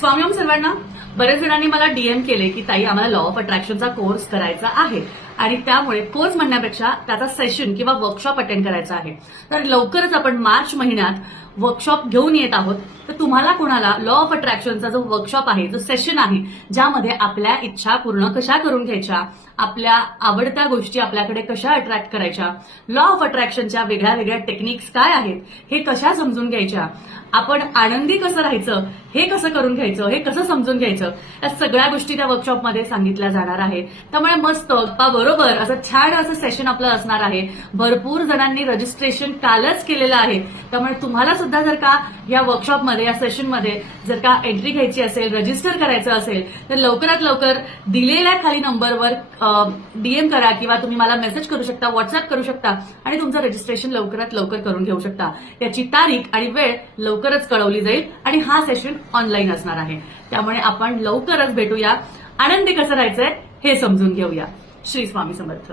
स्वामी ओम सर्वांना. बरेच जणांनी मला डीएम केले की ताई आम्हाला लॉ ऑफ अट्रॅक्शनचा कोर्स करायचा आहे आणि त्यामुळे कोर्स म्हणण्यापेक्षा त्याचा सेशन किंवा वर्कशॉप अटेंड करायचा आहे. तर लवकरच आपण मार्च महिन्यात वर्कशॉप घेऊन येत आहोत. तर तुम्हाला कोणाला लॉ ऑफ अट्रॅक्शनचा जो वर्कशॉप आहे, जो सेशन आहे, ज्यामध्ये आपल्या इच्छा पूर्ण कशा करून घ्यायच्या, आपल्या आवडत्या गोष्टी आपल्याकडे कशा अट्रॅक्ट करायच्या, लॉ ऑफ अट्रॅक्शनच्या वेगळ्या वेगळ्या टेक्निक्स काय आहेत, हे कशा समजून घ्यायच्या, आपण आनंदी कसं राहायचं, हे कसं करून घ्यायचं, हे कसं समजून घ्यायचं, या सगळ्या गोष्टी त्या वर्कशॉपमध्ये सांगितल्या जाणार आहे. त्यामुळे मस्त गप्पा बरोबर असं छान असं सेशन आपलं असणार आहे. भरपूर जणांनी रजिस्ट्रेशन कालच केलेलं आहे. त्यामुळे तुम्हाला सुद्धा जर का या वर्कशॉपमध्ये, या सेशनमध्ये जर का एंट्री घ्यायची असेल, रजिस्टर करायचं असेल, तर लवकरात लवकर दिलेल्या खाली नंबरवर डीएम करा किंवा तुम्ही मला मेसेज करू शकता, व्हॉट्सअप करू शकता आणि तुमचं रजिस्ट्रेशन लवकरात लवकर करून घेऊ शकता. याची तारीख आणि वेळ लवकरच कळवली जाईल आणि हा सेशन ऑनलाईन असणार आहे. त्यामुळे आपण लवकरच भेटूया. आनंदी कसं राहायचंय हे समजून घेऊया. श्री स्वामी समर्थ.